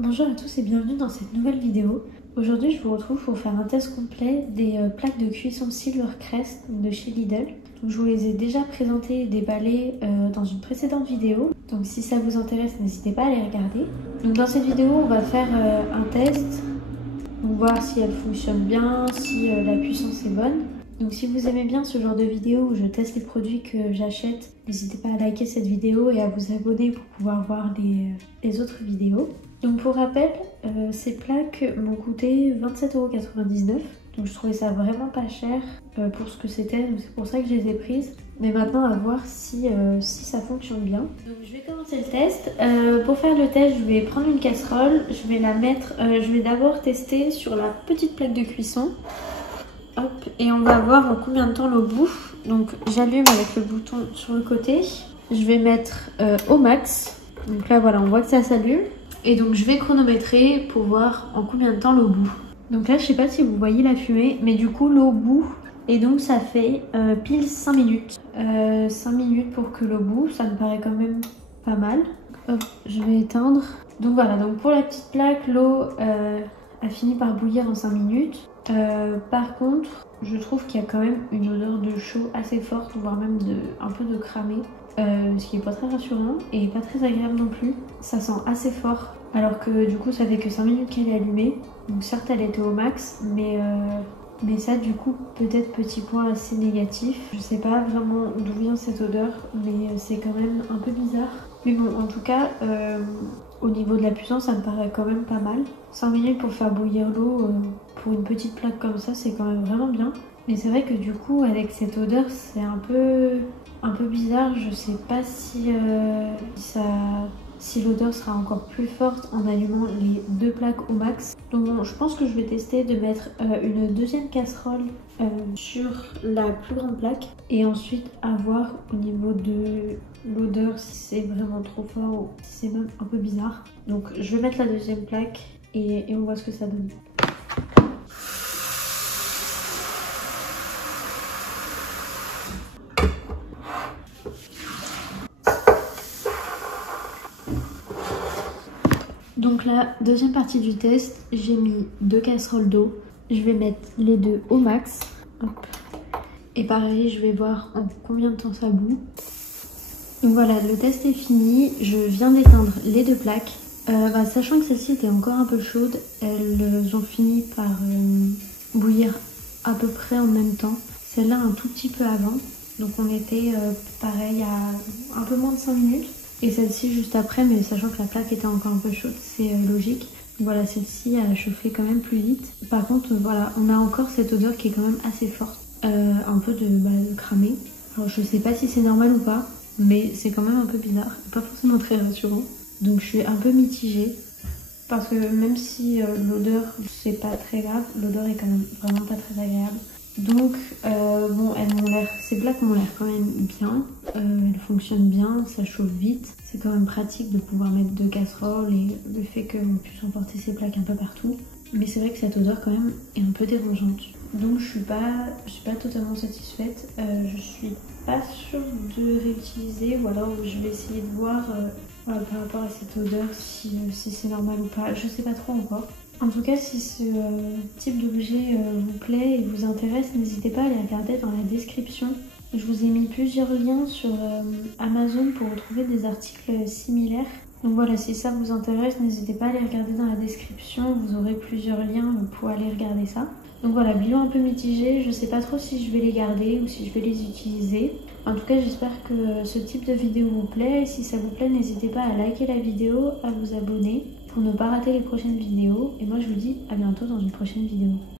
Bonjour à tous et bienvenue dans cette nouvelle vidéo. Aujourd'hui je vous retrouve pour faire un test complet des plaques de cuisson Silvercrest de chez Lidl. Donc, je vous les ai déjà présentées et déballées dans une précédente vidéo. Donc si ça vous intéresse, n'hésitez pas à les regarder. Donc dans cette vidéo on va faire un test pour voir si elle fonctionne bien, si la puissance est bonne. Donc si vous aimez bien ce genre de vidéo où je teste les produits que j'achète, n'hésitez pas à liker cette vidéo et à vous abonner pour pouvoir voir les autres vidéos. Donc pour rappel, ces plaques m'ont coûté 27,99 €. Donc je trouvais ça vraiment pas cher pour ce que c'était, donc c'est pour ça que je les ai prises. Mais maintenant à voir si ça fonctionne bien. Donc je vais commencer le test. Pour faire le test, je vais prendre une casserole, je vais la mettre, je vais d'abord tester sur la petite plaque de cuisson. Hop, et on va voir en combien de temps l'eau bouffe. Donc j'allume avec le bouton sur le côté. Je vais mettre au max. Donc là voilà, on voit que ça s'allume. Et donc je vais chronométrer pour voir en combien de temps l'eau bout. Donc là je sais pas si vous voyez la fumée, mais du coup l'eau bout. Et donc ça fait pile 5 minutes. 5 minutes pour que l'eau bout, ça me paraît quand même pas mal. Hop, je vais éteindre. Donc voilà, donc pour la petite plaque, l'eau a fini par bouillir en 5 minutes. Par contre, je trouve qu'il y a quand même une odeur de chaud assez forte, voire même un peu de cramé. Ce qui est pas très rassurant et pas très agréable non plus. Ça sent assez fort alors que du coup ça fait que 5 minutes qu'elle est allumée. Donc certes elle était au max mais ça du coup peut-être petit point assez négatif. Je sais pas vraiment d'où vient cette odeur mais c'est quand même un peu bizarre. Mais bon en tout cas au niveau de la puissance ça me paraît quand même pas mal. 5 minutes pour faire bouillir l'eau pour une petite plaque comme ça c'est quand même vraiment bien. Mais c'est vrai que du coup avec cette odeur c'est un peu bizarre, je sais pas si l'odeur sera encore plus forte en allumant les deux plaques au max. Donc je pense que je vais tester de mettre une deuxième casserole sur la plus grande plaque et ensuite à voir au niveau de l'odeur si c'est vraiment trop fort ou si c'est même un peu bizarre. Donc je vais mettre la deuxième plaque et on voit ce que ça donne. Donc la deuxième partie du test, j'ai mis 2 casseroles d'eau. Je vais mettre les deux au max. Hop. Et pareil, je vais voir en combien de temps ça bout. Donc voilà, le test est fini. Je viens d'éteindre les deux plaques. Sachant que celle-ci était encore un peu chaude, elles ont fini par bouillir à peu près en même temps. Celle-là un tout petit peu avant. Donc on était pareil à un peu moins de 5 minutes. Et celle-ci juste après, mais sachant que la plaque était encore un peu chaude, c'est logique. Donc voilà, celle-ci a chauffé quand même plus vite. Par contre, voilà, on a encore cette odeur qui est quand même assez forte. Un peu de cramé. Alors je sais pas si c'est normal ou pas, mais c'est quand même un peu bizarre. Pas forcément très rassurant. Donc je suis un peu mitigée. Parce que même si l'odeur, c'est pas très grave, l'odeur est quand même vraiment pas très agréable. Donc bon, ces plaques m'ont l'air quand même bien, elles fonctionnent bien, ça chauffe vite. C'est quand même pratique de pouvoir mettre 2 casseroles et le fait qu'on puisse emporter ces plaques un peu partout. Mais c'est vrai que cette odeur quand même est un peu dérangeante. Donc je suis pas totalement satisfaite. Je suis pas sûre de réutiliser ou alors je vais essayer de voir par rapport à cette odeur si c'est normal ou pas. Je sais pas trop encore. En tout cas, si ce type d'objet vous plaît et vous intéresse, n'hésitez pas à les regarder dans la description. Je vous ai mis plusieurs liens sur Amazon pour retrouver des articles similaires. Donc voilà, si ça vous intéresse, n'hésitez pas à les regarder dans la description. Vous aurez plusieurs liens pour aller regarder ça. Donc voilà, bilan un peu mitigé. Je sais pas trop si je vais les garder ou si je vais les utiliser. En tout cas, j'espère que ce type de vidéo vous plaît. Et si ça vous plaît, n'hésitez pas à liker la vidéo, à vous abonner pour ne pas rater les prochaines vidéos. Et moi, je vous dis à bientôt dans une prochaine vidéo.